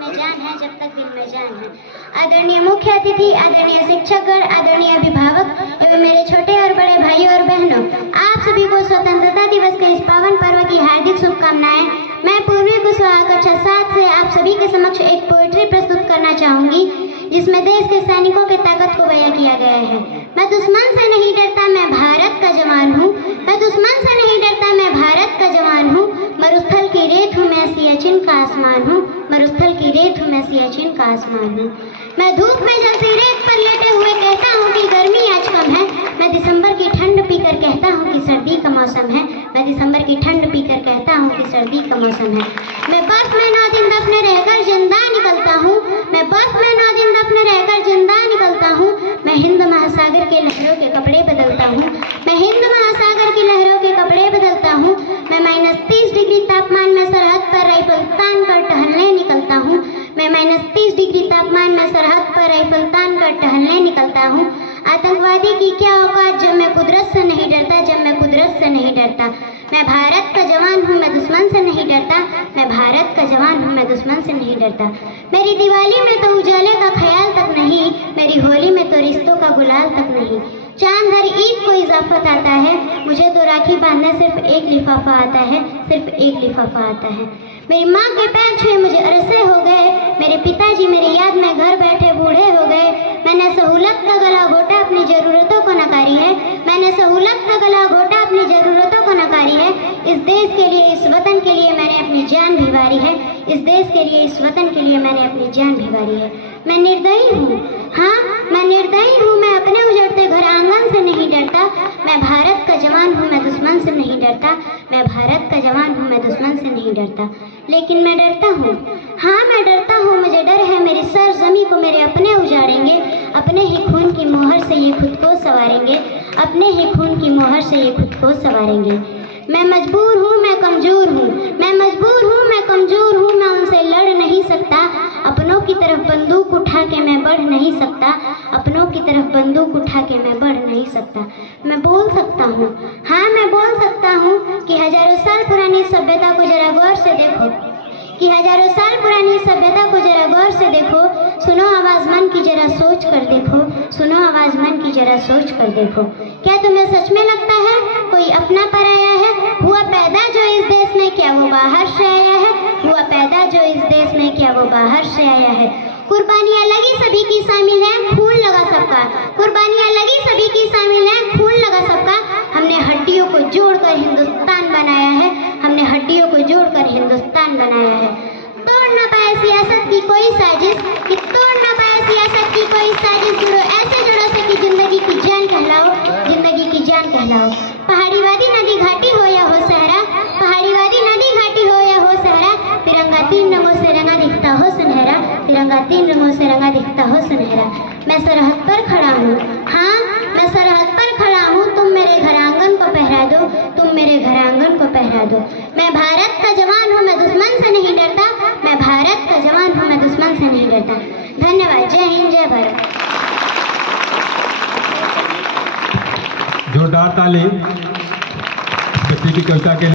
में जान है, जब तक दिल में जान है। आदरणीय मुख्य अतिथि, आदरणीय शिक्षकगण, आदरणीय अभिभावक एवं मेरे छोटे और बड़े भाइयों और बहनों, आप सभी को स्वतंत्रता दिवस के इस पावन पर्व की हार्दिक शुभकामनाएं। मैं पूर्वी कुशवाहा कक्षा 7 से आप सभी के समक्ष एक पोएट्री प्रस्तुत करना चाहूंगी, जिसमें देश के सैनिकों की ताकत को बयां किया गया है। मैं दुश्मन से नहीं डरता, मैं भारत का जवान हूँ। मैं दुश्मन से नहीं डरता, मैं भारत का जवान हूँ। मरुस्थल की रेत हूँ, मैं सियाचिन का आसमान हूँ। मरुस्थल की रेत हूँ, मैं सियाचिन का आसमान हूँ। मैं धूप में जलती रेत पर लेटे हुए कहता हूँ कि गर्मी आज कम है। मैं दिसंबर की ठंड पीकर कहता हूँ कि सर्दी का मौसम है। मैं दिसंबर की ठंड पीकर कहता हूँ कि सर्दी का मौसम है। मैं बर्फ में 9 दिन दफने रहकर जिंदा निकलता हूँ। मैं बर्फ में 9 दिन दफने रहकर जिंदा निकलता हूँ। मैं हिंद महासागर के लहरों के कपड़े बदलता हूँ। मैं हिंद महासागर की लहरों के कपड़े बदलता हूँ। मैं -30 डिग्री तापमान में सरहद पर राइफल तान कर टहलने निकलता हूँ। मैं -30 डिग्री तापमान में सरहद पर राइफल तान कर टहलने निकलता हूँ। आतंकवादी की क्या औकात, जब मैं कुदरत से नहीं डरता, जब मैं कुदरत से नहीं डरता। मैं भारत का जवान हूँ, मैं दुश्मन से नहीं डरता। मैं भारत का जवान हूँ, मैं दुश्मन से नहीं डरता। मेरी दिवाली में तो उजाले का ख्याल तक नहीं, मेरी होली में तो रिश्तों का गुलाल तक नहीं। चांद हर ईद को इजाफत आता है, मुझे तो राखी बांधने सिर्फ एक लिफाफा आता है, सिर्फ एक लिफाफा आता है। मेरी माँ के पैर छुए मुझे अरसे हो गए, मेरे पिताजी मेरी याद में घर बैठे बूढ़े हो गए। मैंने सहूलत का गला घोटा, अपनी जरूरतों को नकारी है। मैंने सहूलत का गला घोटा, अपनी जरूरतों को नकारी है। इस देश के लिए, इस वतन के लिए मैंने अपनी जान भी वारी है। इस देश के लिए, इस वतन के लिए मैंने अपनी जान भी वारी है। मैं निर्दयी हूँ, हाँ मैं निर्दयी हूँ। मैं अपने उजड़ते घर आंगन से नहीं डरता। मैं भारत का जवान हूँ, मैं दुश्मन से नहीं डरता। मैं भारत का जवान हूँ, मैं दुश्मन से नहीं डरता। लेकिन मैं डरता हूँ, हाँ मैं डरता हूँ। मुझे डर है मेरी सरजमी को मेरे अपने उजाड़ेंगे। अपने ही खून की मोहर से ये खुद को संवारेंगे। अपने ही खून की मोहर से ये खुद को संवारेंगे। मैं मजबूर हूँ, मैं कमजोर हूँ। मैं मजबूर हूँ, मैं कमजोर हूँ। मैं उनसे लड़ नहीं सकता। अपनों की तरफ बंदूक उठा के मैं बढ़ नहीं सकता। अपनों की तरफ बंदूक उठा के मैं बढ़ नहीं सकता। मैं बोल सकता हूँ, हाँ मैं बोल सकता हूँ कि हजारों साल पुरानी सभ्यता को जरा गौर से देखो, कि हजारों साल पुरानी सभ्यता को जरा गौर से देखो। सुनो आवाज मन की जरा सोच कर देखो। सुनो आवाज मन की जरा सोच कर देखो। क्या तुम्हें सच में लगता है कोई अपना पराया है? हुआ पैदा जो इस देश में, क्या वो बाहर से आया है? हुआ पैदा जो इस देश में, क्या वो बाहर से आया है? कुर्बानियाँ लगी सभी की शामिल है, खून लगा सबका। कुर्बानियाँ लगी सभी की शामिल है, खून लगा सबका। हमने हड्डियों को जोड़कर हिंदुस्तान बनाया है। हमने हड्डियों को जोड़कर हिंदुस्तान बनाया है। तोड़ न पाए सियासत की कोई साजिश, कि तोड़ न पाए सियासत की कोई साजिश। जुड़ो ऐसे जुड़ो से कि जिंदगी की जान कहलाओ, जिंदगी की जान कहलाओ। पहाड़ी वादी नदी घाटी हो या हो सहरा, पहाड़ी वादी नदी घाटी हो या हो सहरा। तिरंगा 3 रंगों से रंगा दिखता हो सुनहरा। तिरंगा 3 रंगों से रंगा दिखता हो सुनहरा। मैं सरहद पर खड़ा हूँ, हाँ मैं सरहद पर खड़ा हूँ। तुम मेरे घर आंगन को पहरा दो, तुम मेरे घर आंगन को पहरा दो। मैं भारत का जवान हूँ, मैं दुश्मन से नहीं डरता। मैं भारत का जवान हूँ, मैं दुश्मन से नहीं डरता। धन्यवाद। जय हिंद, जय भारत। जोरदार ताली बच्ची की कविता के